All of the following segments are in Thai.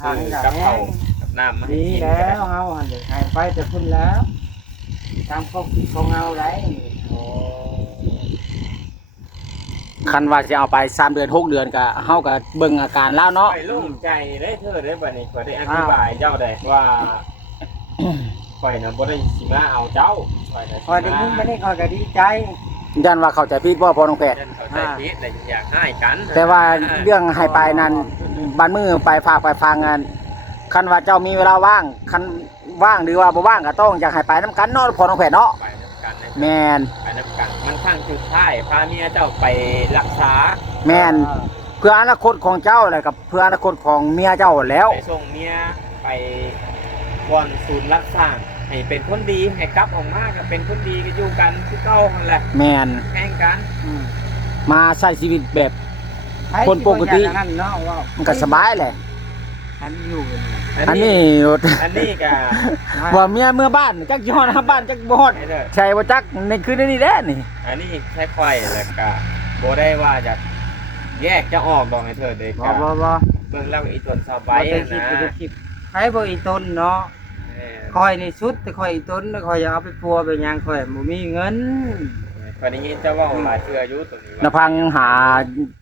ทางกับเขากับน้ำมาดีแล้วเฮาหันเดี๋ยวหายไปแต่พุ่นแล้วตามข้อคิดของเฮาได้ คันว่าจะเอาไป3 เดือน 6 เดือนก็เฮาก็เบิ่งอาการแล้วเนาะไปโล่งใจได้เธอได้บัดนี้ขอได้อธิบายเจ้าได้ว่าข่อยน่ะบ่ได้สิมาเอาเจ้าข่อยน่ะ คอยได้ยินไปนี่คอยก็ดีใจ ยันว่าเข้าใจผิดบ่พอน้องแพทย์ เข้าใจผิดแต่อยากให้กัน แต่ว่าเรื่องให้ไปนั้นบ้านมือไปฝากไปฟังกันคันว่าเจ้ามีเวลาว่างคันว่างหรือว่าบ่ว่างก็ต้องอยากให้ไปนํกันเนาะพอน้องแพทย์เนาะไปนำกันนะ แม่น ไปนำกันมันข้างจุดท้ายพาเมียเจ้าไปรักษา แม่นเพื่ออนาคตของเจ้าและกับเพื่ออนาคตของเมียเจ้าแล้ว ไปส่งเมียไปวอนศูนย์รักษาให้เป็นคนดีให้กลับออกมาก็เป็นคนดีก็อยู่กันคือเก่าหั่นแหละ แม่น แข่งกัน มาใช้ชีวิตแบบ คนปกติ นั่นเนาะว่า มันก็สบายแหละ อันอยู่ อันนี้ อันนี้ก็ ว่าเมียเมื่อบ้านจักสิฮอดหาบ้านจักบ่ฮอด ให้เด้อ ใช่บ่จักในคืนนี้แหละนี่ อันนี้ใช้ควายแล้วก็บ่ได้ว่าจะแยกจะออกดอกให้เธอเด็ก บ่ เบิ่งแล้วอีตนสาวใบ บ่ได้ นะ คิดบ่ได้คิดใครบ่อีตนเนาะคอยในชุดแต่คอยอีตนแล้วคอยอยากเอาไปปัวไปหยังคอยบ่มีเงิน พอได้ยินเจ้าว่าหลายเทื่ออยู่ตรงนี้ นพังหา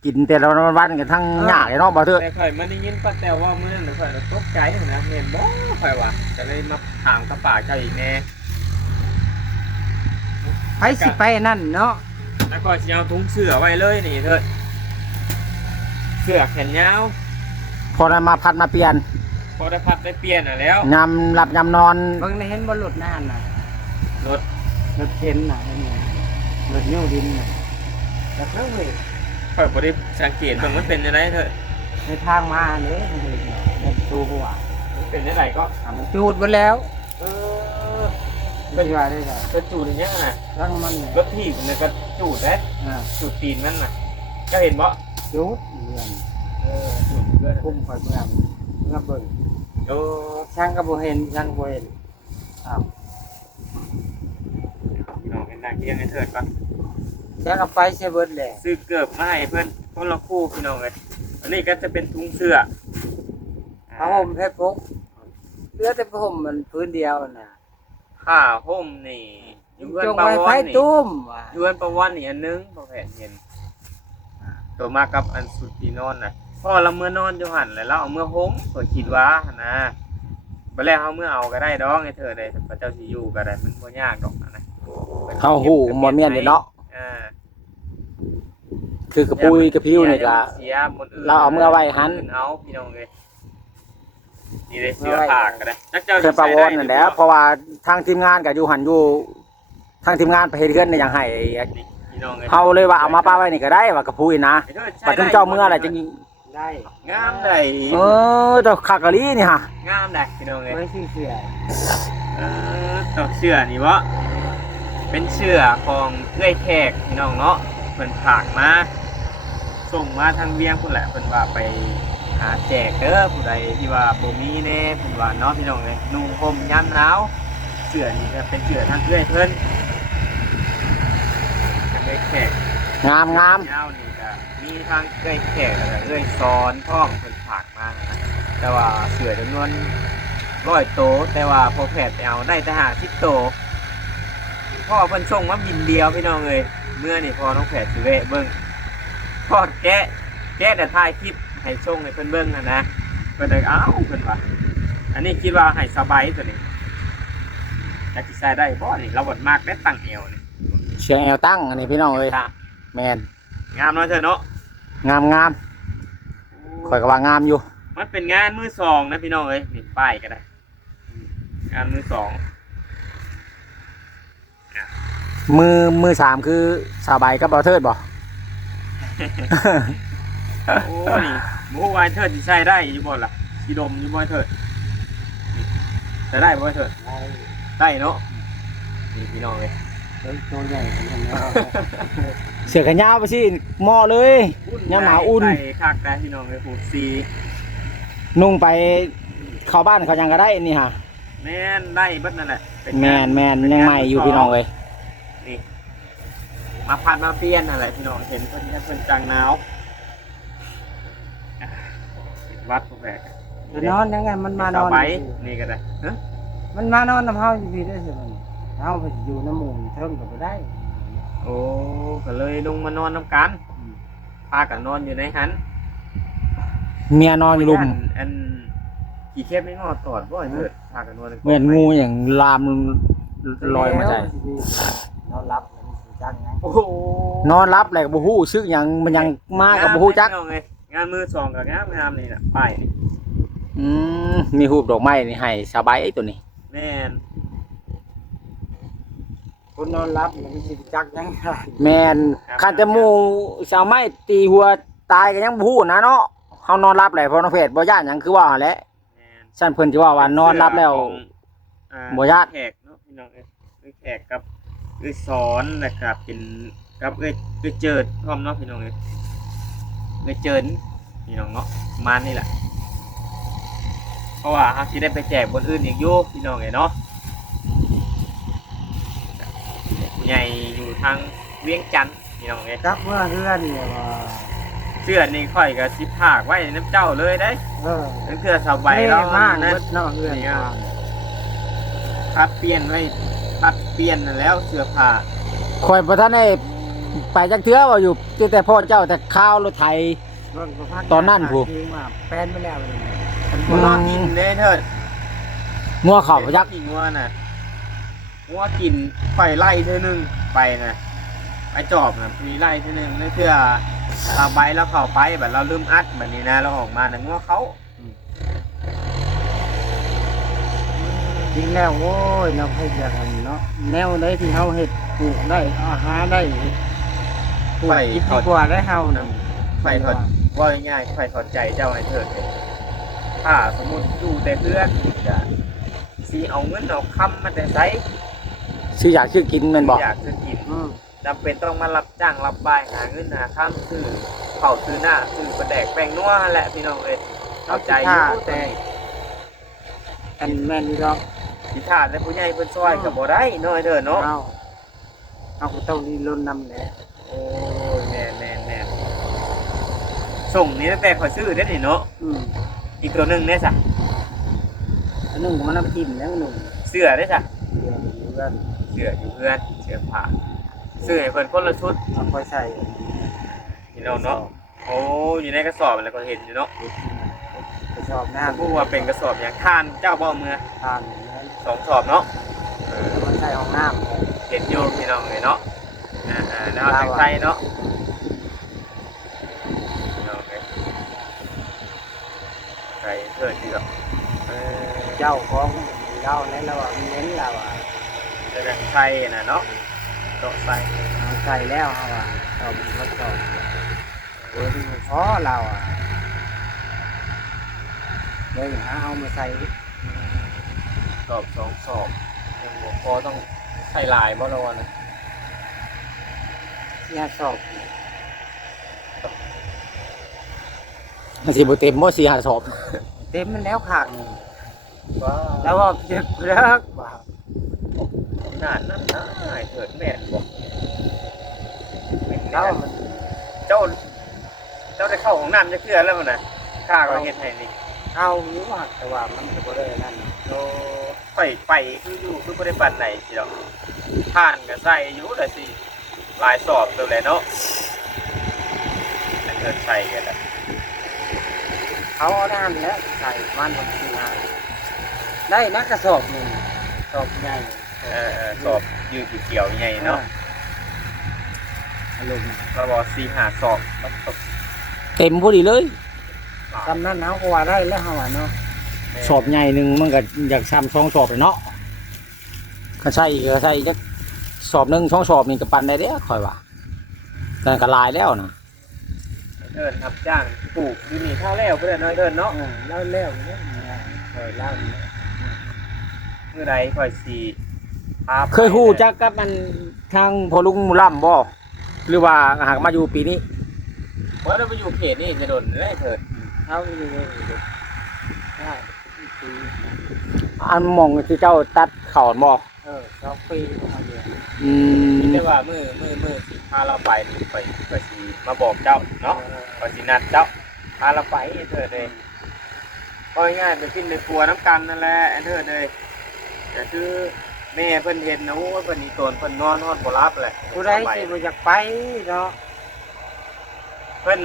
กินแต่ละวันกันทั้งยากเนาะบ่เถอะ แต่ข่อยมันได้ยินป้าแตวว่ามื้อนั้นข่อยตกใจนะเห็นบ่ข่อยว่าก็เลยมาถามกับป้าเจ้าอีกแน่ ไผสิไปนั่นเนาะ แล้วก็สิเอาถุงเสื้อไว้เลยนี่เถิดเสื้อแขนยาว พอได้มาพัดมาเปลี่ยน พอได้พัดได้เปลี่ยนอ่ะแล้ว ยามหลับยามนอน เบิ่งได้เห็นบ่รถนั่นน่ะ รถ รถเข็นน่ะเห็นไหมรถนิ้วดินน่ะแต่เพิ่งเว้ย ข่อยบ่ได้สังเกตว่ามันเป็นจังไดเถิด ในทางมาเนี่ยมันตูหัว มันเป็นจังไดก็ มันจูดไปแล้ว เออ เป็นว่าได้ไง เป็นจูดอย่างเงี้ยน่ะ ร่างมันเนี่ย รถถีบเนี่ยก็จูดเด้ จุดตีนมันน่ะก็เห็นบ่ จูดเรือน จุดเพื่อน คุ้มคอยเมื่อเบิ่ง โอ้ ช่างก็บ่เห็นช่างบ่เห็นครับ พี่น้องเป็นนางเลี้ยงให้เถิดก่อน ช่างเอาไปเสียเบิดแหละ ซื้อเกือบมาให้เพื่อนคนละคู่พี่น้องเลยอันนี้ก็จะเป็นถุงเสื้อ ผ้าห่มแพ้พกเหลือแต่ผ้าห่มมันพื้นเดียวน่ะ ผ้าห่มนี่อยู่เพื่อน จง ปะ ไว้ ว ไฟ อนนี่ ตุ้มว่ะ อยู่เพื่อนปะวอนนี่อันนึงพอแผนเห็นตัวมากับอันสุดที่นอนน่ะพ่อเราเมื่อนอนอยู่หันแล้วเราเอาเมื่อห่มก็คิดว่านะบัดแรกเอาเมื่อเอาก็ได้ดอกให้เธอได้พระเจ้าสิอยู่ก็ได้มันบ่ยากดอกนะ เฮาฮู้บ่แม่นเนาะ อ่า คือกระปุยกระพิ้วนี่ก็ เสียหมดอื่น เราเอาเมื่อไว้หัน เอาพี่น้องเลยนี่เลยเสื้อผ้าก็ได้จักเจ้า เคยปาวอนนั่นแหละเพราะว่าทางทีมงานก็อยู่หันอยู่ทางทีมงานไปเฮ็ดเรือนอย่างให้ พี่น้องเลย เฮาเลยว่าเอามาป้าไว้นี่ก็ได้ว่ากระปุยนะบัดถึงเจ้าเมื่ออะไรจัง ได้ งามได้ เจ้าคักกะลีนี่ฮะ งามได้พี่น้องเลย ไว้ซื้อเสื้อ ตัวเสื้อนี่วะเป็นเสื้อของเอื้อยแขกพี่น้องเนาะเพิ่นฝากมาส่งมาทางเวียงพุ่นแหละเพิ่นว่าไปหาแจกเด้อผู้ใดที่ว่าบ่มีแน่เพิ่นว่าเนาะพี่น้องเลยนุ่งห่มยามหนาวเสื้อนี่ก็เป็นเสื้อทางเอื้อยเพิ่นทางเอื้อยแขก งามงาม ยาวนี่ก็มีทางเอื้อยแขกแล้วก็เอื้อยซ้อนพร้อมเพิ่นฝากมานะแต่ว่าเสื้อจำนวน100โตแต่ว่าพอแพทย์ไปเอาได้แต่50โตพ่อเพิ่นส่งมาบินเดียวพี่น้องเอ้ยเมื่อนี่พอน้องแพทย์สิเวะเบิ่งพอแกะแต่ถ่ายคลิปให้ส่งให้เพิ่นเบิ่งนะเพิ่นเลยเอ้าเพิ่นว่าอันนี้คิดว่าให้สบายตัวนี้จักสิใช้ได้บ่นี่เราบ่มากได้ตั้งเอวนี่ เชียงแอวตั้งอันนี้พี่น้องเอ้ย ค่ะ แม่น งามเนาะเธอเนาะ งามงามข่อยก็ว่างามอยู่ มันเป็นงานมือสองนะพี่น้องเอ้ยนี่ป้ายก็ได้งานมือสอง มือสามคือสาวใบกับบ่เทิดบ่ โอ้นี่หมูวายเถิดสิใช้ได้อยู่บ่ล่ะสิดมอยู่บ่เถิดนี่จะได้บ่เถิดได้เนาะนี่พี่น้องเอ้ย ตัวใหญ่ขนาดนี้ เสือกันยาวไปสิหม้อเลยยามหนาวอุ่น ใส่คักได้พี่น้องเอ้ยผูกสี นุ่งไปเข้าบ้านเขายังก็ได้นี่ฮะ แม่นได้เบิดนั่นแหละเป็ แมนแมนยังใหม่อยู่พี่น้องเลย นี่มาพัดมาเปลี่ยนอะไรพี่น้องเห็นเพิ่นจังหนาวอ่ะวัดพวกแบก จะนอนยังไงมันมานอน ไปนี่ก็ได้ฮะ มันมานอนน้ำเฮาอยู่พี่ได้สิมันเฮาไปอยู่น้ำหมู่เทิงก็บ่ได้ โอ้ก็เลยลงมานอนน้ำกันพากันนอนอยู่ในหัน เมียนอนอยู่ลุม อันกี่เข็บไม่งอตอดบ่อยเถิดพากันนอน เหมือนงูอย่างลามลอยมาใส่ นอนรับมันสิจังไง โอ้โห นอนรับแล้วก็บ่ฮู้ซึกหยังมันยังมากับบ่ฮู้จัก งานมือสองกับงามนี่น่ะป้ายนี่ มีรูปดอกไม้นี่ให้สบายไอ้ตัวนี้ แม่น คนนอนรับมันสิจักยังไง แม่นคันแต่หมู่สาวไม้ตีหัวตายก็ยังบ่ฮู้นะเนาะเฮานอนรับแหละเพราะน้องเพชรบ่ย่านหยังคือว่าหั่นแหละ แม่น ซั่นเพิ่นสิว่าว่านอนรับแล้ว บ่ญาติ แขกเนาะพี่น้องเอ้ยแขกกับสอนนะครับเป็นกับเจิดพร้อมเนาะพี่น้องเอ้ยเจิดพี่น้องเนาะประมาณนี้แหละเพราะว่าเฮาสิได้ไปแจกบนอื่นอีกอยู่พี่น้องเอ้ยเนาะใหญ่อยู่ทางเวียงจันทน์พี่น้องเอ้ย ครับเมื่อเฮือนเนี่ยว่า เสื้อนี่ค่อยก็สิพากไว้น้ำเจ้าเลยได้ นั่นคือสบาย เท่ แล้ว มาก นะ เบิดนอกเฮือน นี่ครับ พัดเปลี่ยนไว้พัดเปลี่ยนนั่นแล้วเสื้อผ้า ข่อยบ่ทันได้ไปจักเทื่อว่าอยู่แต่พ่อเจ้าแต่ข้าวรถไถ ตอนนั้นผู้ ว่าแปลนไปแล้วเลย งัวกินเด้เถิด งัวเข้าบ่จัก กินงัวน่ะงัวกินไฟไล่เท่อนึงไปน่ะไปจอบน่ะมีไล่เท่อนึงนั่นคือเราใบแล้วเข้าไปแบบเราลืมอัดแบบนี้นะเราออกมาน่ะงัวเขา จริงแล้วโอ้ยเราให้อยากให้เนาะแนวใดที่เฮาเฮ็ดปลูกได้อาหารได้ปลูกกินดีกว่าได้เฮานะ ไฟถอดว่าง่ายๆไฟถอดใจเจ้าให้เถิดเนี่ยถ้าสมมุติอยู่แต่เพื่อนจะสีเอาเงินเอาคำมาแต่ไซ ซื้ออยากซื้อกินแม่นบ่ อยากจะกินจำเป็นต้องมารับจ้างรับบายหาเงินหาข้ามซื้อเผาซื้อหน้าซื้อประแดกแป้งนัวนั่นแหละพี่น้องเอ้ยเข้าใจอยู่แต่ อันแม่นนี่เนาะ สิท่าแต่ผู้ใหญ่เพิ่นซอยก็บ่ได้น้อยเด้อเนาะ เอาก็ต้องรีล้นนำแหละ โอ้ยแม่นส่งนี่ตั้งแต่ขอยซื้อได้นี่เนาะอีกตัวหนึงเนี่ยจ้ะ อันนึงมันน้ำจิ้มแล้วหนุ่ม เสื้อได้จ้ะ เดือน เสื้ออยู่เพื่อนเสื้อผ้าซื้อให้เพิ่นคนละชุด เอาไปใส่ พี่น้องเนาะโอ้อยู่ในกระสอบแล้วก็เห็นอยู่เนาะ ไปชอบน้ำ ผู้ว่าเป็นกระสอบอย่างทานเจ้าบ่เมือ ทาน สองสอบเนาะ แล้วมันใส่ห้องน้ำ เห็นอยู่พี่น้องเลยเนาะแล้วเอาแต่งไทยเนาะพี่น้องเลยใส่เถิดดีกว่า เจ้าของเราเนี่ยเราเน้นเรา จะแต่งไทยนะเนาะโต๊ะใส่ เอาใส่แล้วเอาตอบทดสอบโอ้ยพอเราเลยหาเอามาใส่ สอบสองสอบยังบอกพอต้องใส่ลายบ่ละวันนะ ยาสอบ มันสิบ่เต็มบ่สิหาสอบ เต็มมันแล้วขาด ว้า แล้วว่าเจ็บเลิกว่า หนาดนั้นนะไอ้เถิดแม่บอก แล้วมัน เจ้าได้เข้าของน้ำจะเชื่อแล้วมันนะข้าก็เห็นให้นี่ เอาอยู่ว่าแต่ว่ามันจะบ่ได้นั่น โอ้ไปคืออยู่คือบ่ได้ปันไหนสิดอกผ่านก็ใส่อยู่แต่สิหลายสอบตัวแหละเนาะแต่เกิดใส่กันแหละ เขาเอาด้านแล้วใส่มันบางทีได้นักกระสอบหนึ่งสอบใหญ่ สอบยืดเกี่ยวใหญ่เนาะ อารมณ์ เราบอก4-5สอบต้องตก เต็มพอดีเลย ตำนั้นเขาก็ว่าได้แล้วเขาว่าเนาะ สอบใหญ่หนึงมันก็อยากซ้ำ2สอบเลยเนาะก็ใช่ก็ใช่จักสอบหนึง2สอบนี่ก็ปั่นได้เด้อข่อยว่าแต่ก็หลายแล้วนะ เดินทับจ้างปลูกอยู่นี่เท่าแล้วเพื่อนน้อยเดินเนาะ เล่าแล้วเนี่ยเล่า เมื่อใดค่อยสี เคยฮู้จักกับมันทางพ่อลุงมุล่ำบ่หรือว่าหากมาอยู่ปีนี้ ว่าเราไปอยู่เขตนี่จะโดนได้เถิด เขาอยู่ได้ อันหมองที่เจ้าตัดเขาบ่ 2 ปีมาเดียว คิดได้ว่ามือสิพาเราไปไปสีมาบอกเจ้าเนาะไปสีนัดเจ้าพาเราไปเถิดเลยพ ก็ง่ายๆไปกินในครัวน้ำกันนั่นแหละเถิดเลยแต่คือแม่เพิ่นเห็นนะโอ้เพิ่นนี่โตนเพิ่นนอนบ่หลับแหละ ผู้ใดสิบ่อยากไปเนาะ เพิ่น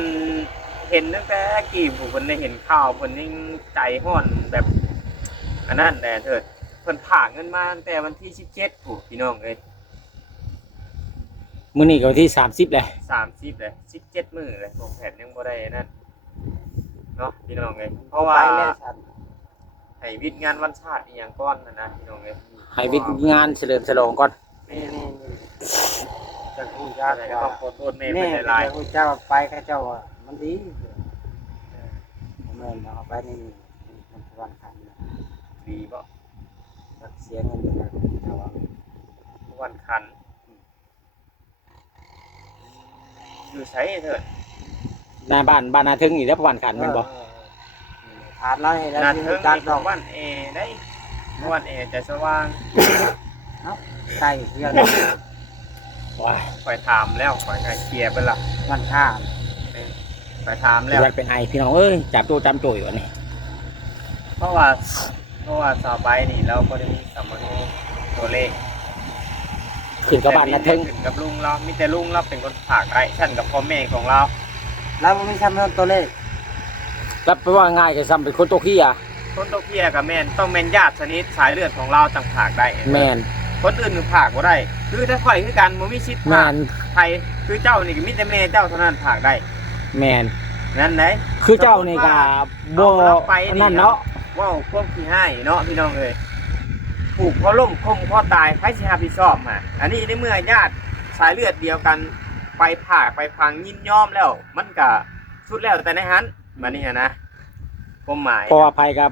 เห็นตั้งแต่กี่ผู้เพิ่นได้เห็นข่าวเพิ่นยิ่งใจห้อนแบบอันนั้นแหละเถิดเพิ่นผ่าเงินมาตั้งแต่วันที่17ผู้พี่น้องเอ้ย มื้อนี้ก็วันที่30เลย 30เลย17มื้อเลยของแผนยังบ่ได้นั่นเนาะพี่น้องเอ้ยเพราะว่า ไปแล้วฉัน ให้วิทย์งานวันชาติอีหยังก่อนนะพี่น้องเอ้ย ให้วิทย์งานเฉลิมฉลองก่อน นี่จะพูด ญา จา ติ ก ก็ ว่า ต้องขอโทษแม่ นี่ เป็นหลาย จะพูดเจ้าไปเขาเจ้าว่ามันดีแม่นเอาไปนี่มันวันคัน ๆดีบ่ มันเสียเงินอยู่แต่ว่า วันคันอยู่ไสเถิด หน้าบ้านนาทึงนี่แล้วประวันขันแม่นบ่ ผ่านแล้วแล้ว นา ที่ เทิง จัด นี่ ดอก วันเอได้วันเอจะสว่าง ไก่เพื่อน ว้าย คอยถามแล้วคอยเคลียร์ไปละ วันข้าม คอยถามแล้ว อยากเป็นไอพี่น้องเอ้ยจับตัวจำตัวอยู่อันนี้ เพราะว่าสาวใบนี่เราก็ได้มีสมโนตัวเลข ขึ้นกับบ้านนาทึง ขึ้นกับลุงเรามีแต่ลุงเราเป็นคนฝากไว้ฉันกับพ่อแม่ของเรา แล้วมันไม่ทำตัวเลข รับไปว่าง่ายก็ซ้ำเป็นคนโตขี้อ่ะ คนโตเกียกับแม่นต้องแม่นญาติชนิดสายเลือดของเราต่างผากได้ แม่น คนอื่นผากบ่ได้คือถ้าข่อยคือกันบ่มีชิด แม่ ผาก น ไทยคือเจ้านี่ก็มีแต่แม่เจ้าเท่านั้นผากได้ แม่น นั่นไหน คือเจ้านี่ก็บ่ เอาเราไป นั่นเนาะ ว้าวพวกที่ให้เนาะพี่น้องเอ้ยผูกพ่อล่มคมพ่อตายใครสิรับผิดชอบมาอันนี้ในเมื่อญาติสายเลือดเดียวกันไปผ่าไปพังยินยอมแล้ว มันก็สุดแล้วแต่ในหันมานี่ฮะนะความหมาย เพราะว่าภัยก็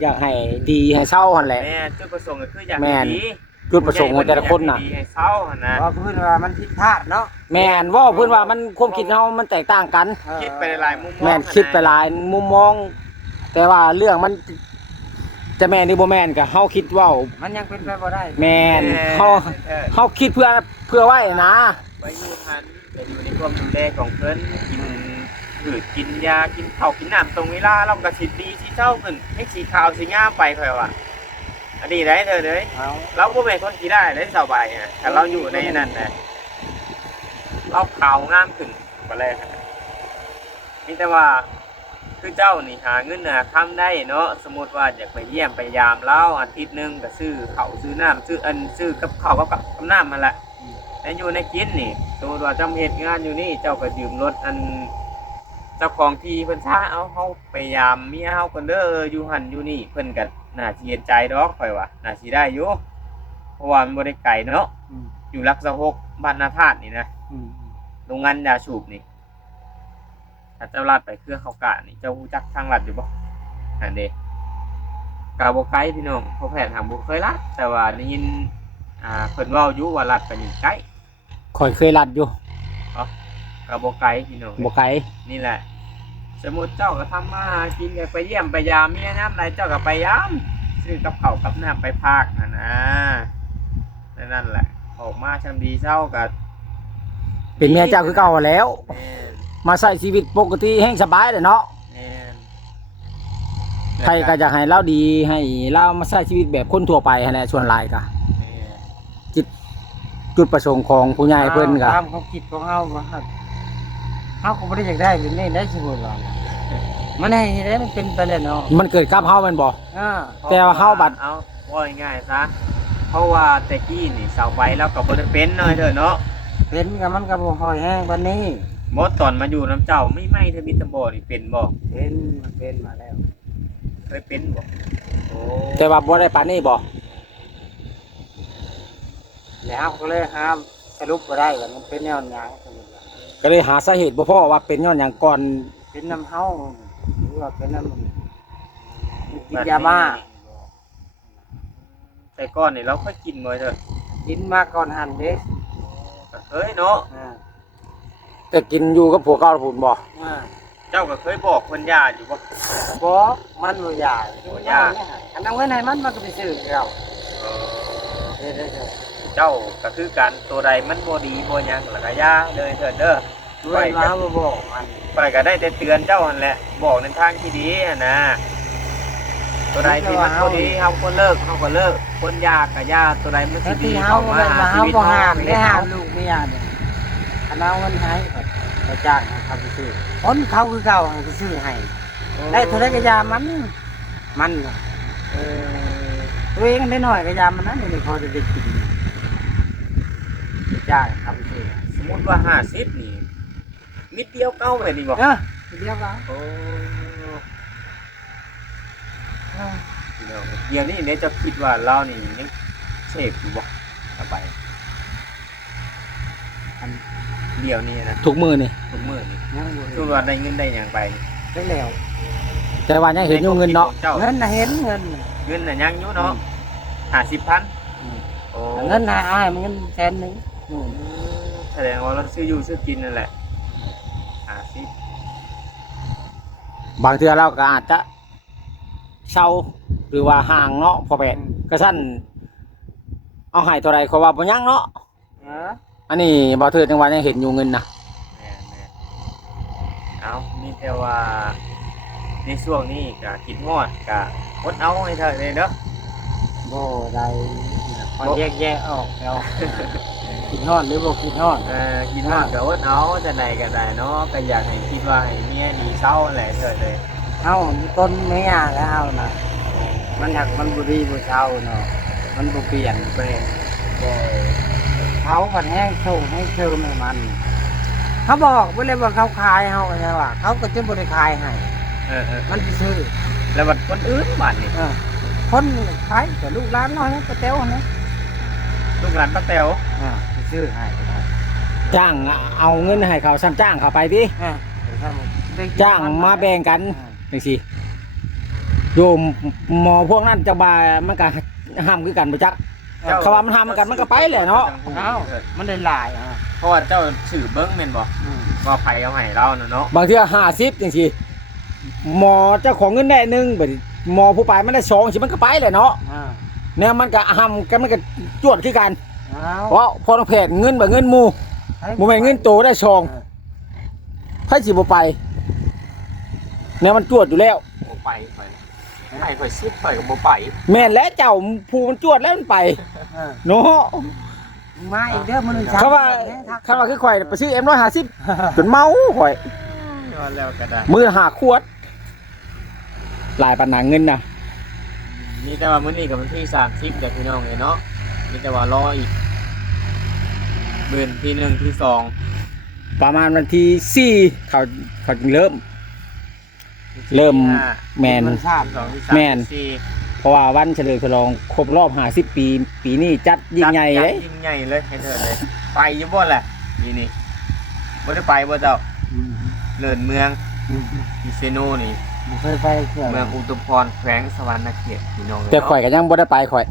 อยากให้ดีให้เศร้าหั่นแหละ แม่จุดประสงค์ก็คืออยาก แม่น ดี จุดประสงค์ของแต่ละคนน่ะ ดีให้เศร้าหั่นนะ เพราะพื้นว่ามันผิดพลาดเนาะ แม่นเว่าเพิ่นว่ามันความคิดเฮามันแตกต่างกัน คิดไปหลายมุมมอง แม่นคิดไปหลายมุมมอง แต่ว่าเรื่องมันจะแม่นหรือบ่แม่นก็เฮาคิดเว้า มันยังเป็นไปบ่ได้ แม่น เออ เฮาคิดเพื่อไว้นะ ไปอยู่หันจะอยู่ในความดูแลของเพิ่นกินผืดกินยากินข้าวกินน้ำตรงเวลาเราก็สิดีสิเศร้าขึ้นให้สีขาวสีงามไปค่อยว่าอันนี้ได้เธอเลย เอา เราบ่เป็นคนที่ได้ได้สบายอ่ะแต่เราอยู่ในนั้นนะเราขาวงามขึ้นมาเลยนี่แต่ว่าคือเจ้านี่หาเงินทำได้เนาะสมมติว่าอยากไปเยี่ยมไปยามเล่าอาทิตย์นึงก็ซื้อข้าวซื้อน้ำซื้อกับข้าวกับน้ำมาละแต่อยู่ในกินนี่สมมติว่าจำเหตุงานอยู่นี่เจ้าก็ยืมรถอันเจ้าของที่เพิ่นช้าเอาเฮาไปยามเมียเฮาคนเด้ออยู่หันอยู่นี่เพิ่นก็น่าสิเห็นใจดอกข่อยว่าน่าสิได้อยู่เพราะว่ามันบ่ได้ไกลเนาะ อืม อยู่รักษาหกบ้านนาธาตุนี่นะ อืม โรงงานยาสูบนี่ถ้าเจ้าลาดไปเครือเขากะนี่เจ้ารู้จักทางลัดอยู่บ่อันเด้กาบ่ไกลพี่น้องพ่อแพทย์ทางบ่เคยลัดแต่ว่าได้ยินเพิ่นเว้าอยู่ว่าลัดไปนี่ไกล ข่อยเคยรัดอยู่ กาบ่ไกลพี่น้อง บ่ไกล นี่แหละ สมมุติเจ้าก็ทำมาหากินก็ไปเยี่ยมไปยามเมียน้ำใดเจ้าก็ไปยามซื้อกับข้าวกับน้ำไปพากนะนั่นแหละออกมาชำดีเช้าก็ เป็นเมียเจ้าคือเก่าแล้ว แม่น มาใช้ชีวิตปกติแห่งสบายเลยเนาะ แม่น ใครก็อยากให้เราดีให้เรามาใช้ชีวิตแบบคนทั่วไปหั่นแหละส่วนหลายก็ แม่น จุดประสงค์ของผู้ใหญ่เพิ่นก็ ตามความคิดของเฮาว่าเฮาก็บ่ได้อยากได้แบบนี้ได้สมมุติว่ามันให้ได้มันเป็นไปแล้วเนาะ มันเกิดกับเฮาแม่นบ่ อ่า แต่ว่าเฮาบัด เอาว่าง่ายๆซะเพราะว่าแต่กี้นี่เสาไฟแล้วก็บ่ได้เป็นเนาะเด้อเนาะ เป็นกับมันก็บ่ค่อยแห้งปานนี้ หมดตอนมาอยู่น้ำเจ้าไม่ไหม้ทบิตบ่นี่เป็นบ่ เป็นมันเป็นมาแล้ว เคยเป็นบ่โอ้ แต่ว่าบ่ได้ปานนี้บ่ แล้วก็เลยห้ามสรุปบ่ได้ว่ามันเป็นแนวหยังสมมุติว่า ก็เลยหาสาเหตุบ่พอว่าเป็นย้อนหยังก่อน เป็นน้ำเฮาหรือว่าเป็นน้ำกินยาบ้า แต่ก่อนนี่เราเคยกินบ่เถอะ กินมาก่อนหันเด้ ก็เคยเนาะ อ่า แต่กินอยู่กับผัวเก่าพุ่นบ่ อ่า เจ้าก็เคยบอกคนย่าอยู่บ่ บอกมันบ่อยาก บ่อยาก อันนั้นไว้ไหนมันก็ไปซื้อเราเด้อ เจ้าก็คือการตัวใดมันบ่ดีบ่หยังแล้วก็ย่าเลยเถิดเด้อ ด้วยมาบ่บอกมัน ไปก็ได้แต่เตือนเจ้าหั่นแหละบอกในทางที่ดีหั่นนะ ตัวใดที่มันพอดีเฮาก็เลิกเฮาก็เลิกคนยากก็ยาตัวใดมันสิ แต่ ดี ที่เฮา เข้า บ่ มา แม่นว่า หาชี เฮา วิต บ่ เฮา ห้าม ไม่ ได้ ได้ ห้า เฮาม ลูกเมียเนี่ยคันเอาเงินให้ก็จ้างให้เขาไปซื้อคนเขาคือเก่าให้ไปซื้อให้ได้เท่าไรก็ยามันน่ะตัวเองได้น้อยก็ยามันนั้นนี่พอจะได้กินจ้างครับไปซื้อ สมมุติว่า50นี่นิดเดียวเก้าเลยนี่บ่ เดียวกัน โอ้เดี๋ยวนี้เนี่ยจะคิดว่าเรานี่ยังเสพอยู่บ่ต่อไปอันเดี๋ยวนี้นะ ทุกมื้อนี่ ทุกมื้อนี่ ยังบ่ คือว่าได้เงินได้หยังไป ได้แล้ว แต่ว่ายังเห็นอยู่เงินเนาะ เจ้า เงินน่ะเห็นเงิน เงินน่ะยังอยู่เนาะ50,000โอ้ เงินหาอ้ายมันเงินแสนหนึง แสดงว่าเราซื้ออยู่ซื้อกินนั่นแหละ50 บางเทื่อเราก็อาจจะเช่าหรือว่าห่างเนาะพอแปดก็สั้นเอาให้ตัวใดเขาว่าบ่ยังเนาะอันนี้บ่เทื่อจังหวะยังเห็นอยู่เงินนะ แม่เอามีแต่ว่าในช่วงนี้ก็คิดฮอดก็อดเอาให้เถอะเลยเนาะ บ่ได้พอแยกออกแล้วกินฮอดหรือบ่กินฮอด คิดฮอดก็อดเอาจะไหนก็ได้เนาะก็อยากให้คิดว่าให้เมียดีเศร้าแหละเถอะเลย เอาต้นเมียแล้วน่ะมันหักมันบ่ดีบ่เช่าเนาะมันบ่เปลี่ยนแปลงเขาก็แห้งโชว์ให้เชิมให้มัน เขาบอกบ่เลยว่าเขาขายเฮาก็ใช่ว่าเขาก็จะบ่ได้ขายให้มันสิซื้อ แล้วบัดคนอื่นบ้านนี่ คนขายแต่ลูกหลานน้อยก็เต้วนะ ลูกหลานป้าแต๋ว สิซื้อให้ก็ได้ จ้างเอาเงินให้เขาซ้ำจ้างเขาไปติจ้างมาแบ่งกันจังซี่โยมหมอพวกนั้นจะบ่ามันก็ห้ามคือกันบ่จัก เขาว่ามันทำกันมันก็ไปแหละเนาะ เอ้ามันได้หลายเพราะว่าเจ้าสื่อเบิ้งแม่นบ่ว่าไผเอาให้เราเนาะ บางเทื่อ50จังซี่หมอเจ้าของเงินได้หนึงบัดหมอผู้ปลายมันได้2สิมันก็ไปแหละเนาะแนวมันก็ห้ามกันมันก็จวดคือกัน เพราะพอต้องแพทย์เงินบ่เงินหมู่บ่แม่นเงินโตได้2ไผสิบ่ไปแนวมันจวดอยู่แล้ว บ่ไปให้ข่อยซิบข่อยก็บ่ไป แม่นแล้วเจ้าผู้มันจวดแล้วมันไปเนาะ มาอีกเด้อมื้อนึง เขาว่าคือข่อยไปซื้อ M150 จนเมาข่อย แล้วก็ได้ มื้อละ5ขวดหลายปานหนังเงินน่ะ มีแต่ว่ามื้อนี้ก็วันที่30เด้อพี่น้องเอ้ยเนาะมีแต่ว่ารออีกเดือนที่1ที่2 ประมาณวันที่4เขาจึงเริ่มแมน 2ที่3 แม่น ที่ เพราะว่าวันเฉลิมฉลองครบรอบ50ปีปีนี้จัด 4 ยิ่งใหญ่เลย ยิ่งใหญ่เลยให้เธอเลยไปอยู่บ่แหละนี่บ่ได้ไปบ่เจ้าเลินเมืองอิเซโนนี่ เคยไปเที่ยว เมืองอุตุพรแขวงสวรรณเขตพี่น้อง แต่ข่อยก็ยังบ่ได้ไปข่อย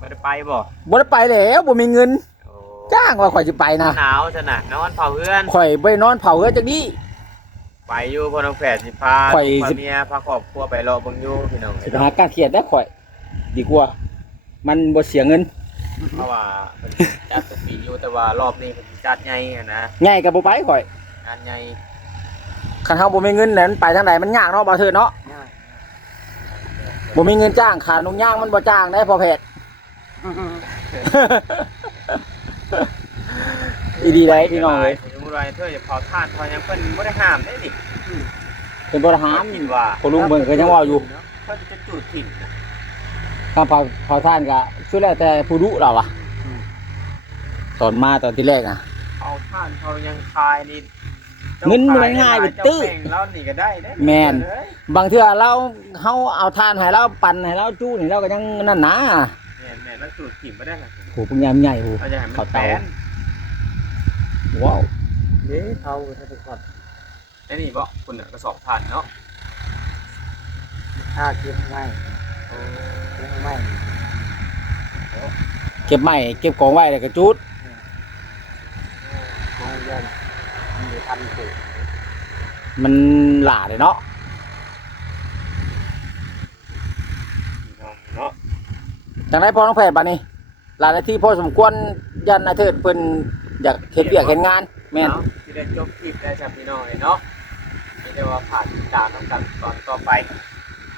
บ่ได้ไปบ่ บ่ได้ไปแล้วบ่มีเงิน โอ้ จ้างว่าข่อยสิไปนะ หนาวซะน่ะนอนเผาเพื่อน ข่อยบ่ได้นอนเผาเฮือนจักนี้ ไปอยู่พอน้องแฝดสิพา ข่อย พาเมียพาครอบครัวไปรอเบิ่งอยู่พี่น้อง สิไปหาการเครียดได้ข่อย ดีกว่า มันบ่เสียเงิน เพราะว่าเพิ่นจัดทุกปีอยู่แต่ว่ารอบนี้เพิ่นสิจัดใหญ่อะนะ ใหญ่ก็บ่ไปข่อย งานใหญ่ คันเฮาบ่มีเงินนั้นไปทางใดมันยากเนาะบ่เถิดเนาะบ่มีเงินจ้างขาดนงย่างมันบ่จ้างได้พอแพทย์ อีดีได้พี่น้องเอ้ย สมมุติว่าเธอจะเผาถ่านเผาหยังเพิ่นบ่ได้ห้ามได้ดิ เป็นบ่ทหาร คิดว่า พอลุงเบิ่งก็ยังว่าอยู่ เพิ่นจะจุดถิ่นนะ การเผาท่านก็ช่วยแล้วแต่ผู้ดุเราอะตอนมาตอนที่แรกอะ เผาถ่านเผาหยังคายนี่ เงินมันง่ายไปตื้อ เจ้าแบ่งเรานี่ก็ได้เด้ แม่น เอ้ย บางเทื่อเราเฮาเอาทานให้เราปั่นให้เราจู้นี่เราก็ยังนั่นนะ แม่นแล้วจุดถิ่นบ่ได้ล่ะ โหพวกยามใหญ่โห เราจะให้มัน เขา แป เตา น ว้าว เด้เขาถ้าไปกด ไอ้นี่บ่คุณน่ะกระสอบถ่านเนาะ ถ้าเก็บไว้เก็บไว้ เก็บไม้เก็บของไว้แล้วก็จุด เอาเงินมีทำถูก มันหลาเลยเนาะ เนาะ จังได๋พอน้องแพทย์บัดนี้หลายนาทีพอสมควรยันอาเทิดเพิ่นอยากเฮ็ดเวียกเฮ็ดงานแม่น เนาะสิได้จบคลิปได้จ้ะพี่น้องเนาะมีแต่ว่าผ่านติดตามนำกันตอนต่อไป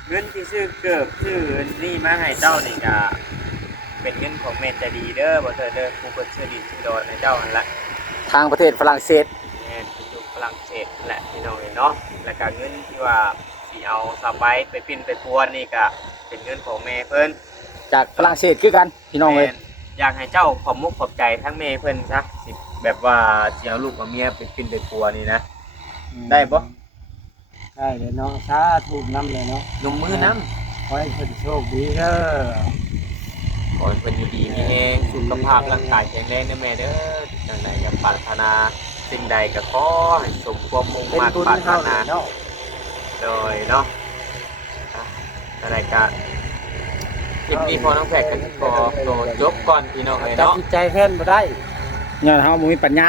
เงินที่ซื้อเกือบซื้อนี่มาให้เจ้านี่ก็เป็นเงินของแม่ใจดีเด้อบ่เถิดเด้อผู้เพิ่นซื้อดินซื้อดอนให้เจ้านั่นแหละ ทางประเทศฝรั่งเศส แม่นอยู่ฝรั่งเศสนั่นแหละพี่น้องเอ้ยเนาะแล้วก็เงินที่ว่าสิเอาสบายไปปิ้นไปพวนนี่ก็เป็นเงินของแม่เพิ่น จากฝรั่งเศสคือกันพี่น้องเอ้ย แม่นอยากให้เจ้าขอบมุกขอบใจทั้งแม่เพิ่นซะสิแบบว่าสิเอาลูกกับเมียไปปิ้นไปพัวนี่นะ ได้บ่ ได้เลยเนาะสาธุนำเลยเนาะ ลงมือนํ ขอให้เพิ่นโชคดีเด้อ ขอให้เพิ่นอยู่ดีมีแรงสุขภาพร่างกายแข็งแรงนะแม่เด้อจังใดก็ปรารถนาสิ่งใดก็ขอให้สมความมุ่ง เป็น มั่น บุญ ปรารถ เฮา นา เนาะ โดยเนาะอะไรก็คลิปนี้พอน้องแพรก็ขอตัวจบก่อนพี่น้องเอ้ย จับ เนาะ จิตใจแทนบ่ได้ ย้อนเฮาบ่มีปัญญา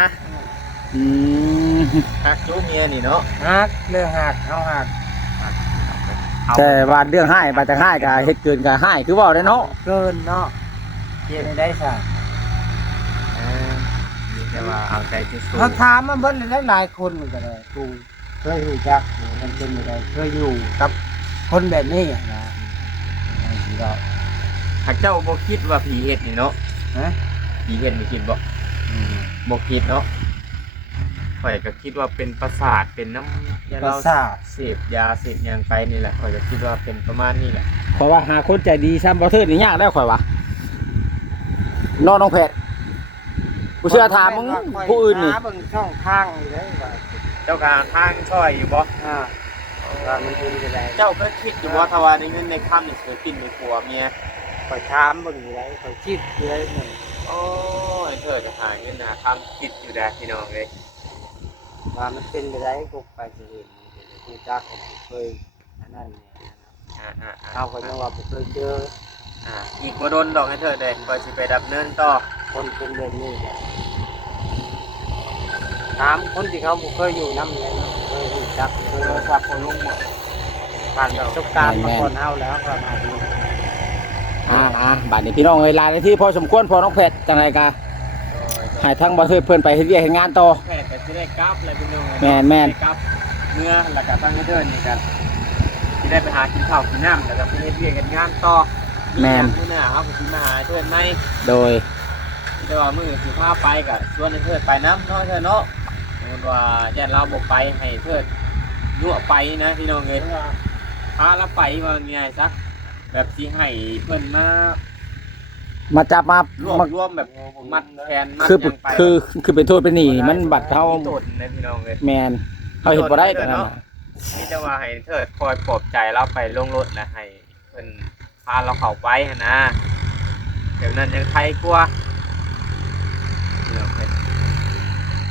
อืม ฮักจูเมียนี่เนาะ หักเรื่องหักเฮาหัก แต่ว่าเรื่องให้บาดจะให้ก็เฮ็ดเกินก็ให้คือเว้าได้เนาะ เกินเนาะเฮ็ดให้ได้ซะ นี่แต่ว่าเอาใจที่สุด เขาถามมาเบิ่นหลายๆคนมันก็ได้กูเคยรู้จักมันเป็นบ่ได้เคยอยู่กับคนแบบนี้นะสิเรา หากเจ้าบ่คิดว่าผีเฮ็ดนี่เนาะ ฮะ ผีเฮ็ดนี่คิดบ่บ่คิดเนาะข่อยก็คิดว่าเป็นประสาทเป็นน้ำยา ประ เรา สาท เสพยาเสพหยังไปนี่แหละข่อยก็คิดว่าเป็นประมาณนี้แหละ เพราะว่าหาคนใจดีซ้ำบ่เทิดนี่ยากแล้วข่อยว่าน้องแพทย์กูเชื่อถามมึงผู้อื่นนี่ หาเบิ่งช่องทางนี่เลยว่า เจ้าก็หาทางช่วยอยู่บ่ ว่ามันเป็นจังได๋ เจ้าเคยคิดอยู่บ่ถ้าว่าได้เงินในค่ำนี่เคยกินในครัวเมีย ข่อยถามเบิ่งอยู่ได้ข่อยคิดอยู่ได้นั่น โอ้ยเธอจะหาเงินหาค่ำคิดอยู่ได้พี่น้องเลย ว่ามันเป็นไปได้กูไปสิเห็นกูจักผมเคยอันนั้นเนี่ย เอาก็ยังว่าบ่เคยเจอ อีกบ่โดนดอกให้เธอเด้ก็สิไปดับเนินต่อ คนเป็นแบบนี้แหละถามคนที่เขาบ่เคยอยู่นำเลยเนาะเคยรู้จักเคยรู้จักคนลุงหมดผ่านประสบการณ์มาก่อนเฮาแล้วก็มาดู บัดนี้พี่น้องเอ้ยลาในที่พอสมควรพอน้องแพทย์จังไดก็ให้ทางบ่เทิดเพิ่นไปเฮ็ดเวียกเฮ็ดงานต่อ แพทย์ก็สิได้กลับแล้วพี่น้อง แม่น ได้กลับเมื่อแล้วก็ตั้งให้เดินนี่กันสิได้ไปหากินข้าวกินน้ำแล้วก็ไปเฮ็ดเวียกเฮ็ดงานต่อมื้อหน้าเฮาก็สิมาหาเพิ่นใหม่ โดย แต่ว่ามื้อสิพาไปก็ชวนให้เพิ่นไปนำเนาะเธอเนาะสมมุติว่าญาติเราบ่ไปให้เพิ่นยั่วไปนะพี่น้องเอ้ยพาเราไปว่าง่ายซะแบบสิให้เพิ่นมา จับมาร วมแบบมัดแทนมัด คือ หยังไป คือเป็นโทษเป็นหนี้มันบัดเฮา มีตนนะพี่น้องเอ้ย แม่นเฮาเฮ็ดบ่ได้ตอนนั้นน่ะ นี่จะว่าให้เถิดคอยปลอบใจเราไปลงรถนะให้เพิ่นพาเราเข้าไปหั่นนะเดี๋ยวนั้นยังไทยกว่าพี่น้องเอ้ย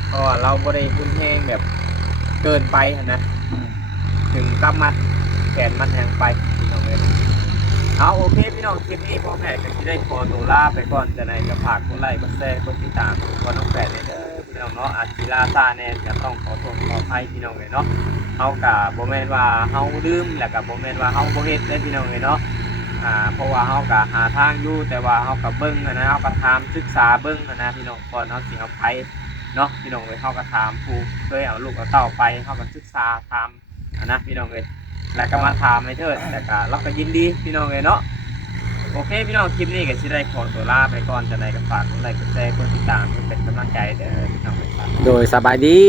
เพราะว่าเราบ่ได้คุ้นแฮงแบบเกินไปหั่นนะถึงกับมัดแขนมัดแหงไปพี่น้องเอ้ยเอาโอเคพี่น้องคลิปนี้พ่อแม่ก็สิได้ขอตัวลาไปก่อนจะไหนก็ฝากกดไลค์กดแชร์กดติดตามขอน้องแปดเด้อพี่น้องเนาะอาจสิลาซาแน่จะต้องขอโทษขออภัยพี่น้องเลยเนาะเฮาก็บ่แม่นว่าเฮาลืมแล้วก็บ่แม่นว่าเฮาบ่เฮ็ดเด้อพี่น้องเลยเนาะเพราะว่าเฮาก็หาทางอยู่แต่ว่าเฮาก็เบิ่งนะเฮาก็ถามศึกษาเบิ่งนะพี่น้องก่อนเฮาสิเอาไปเนาะพี่น้องเลยเฮาก็ถามผู้เคยเอาลูกเอาเต้าไปเฮาก็ศึกษาถามนะพี่น้องเลยแล้วก็มาถามให้เถิดแล้วก็เราก็ยินดีพี่น้องเลยเนาะโอเคพี่น้องคลิปนี้ก็สิได้ขอตัวลาไปก่อนจะไหนก็ฝากกดไลค์กดแชร์กดติดตามเพื่อเป็นกำลังใจเด้อพี่น้อง โดยสบายดี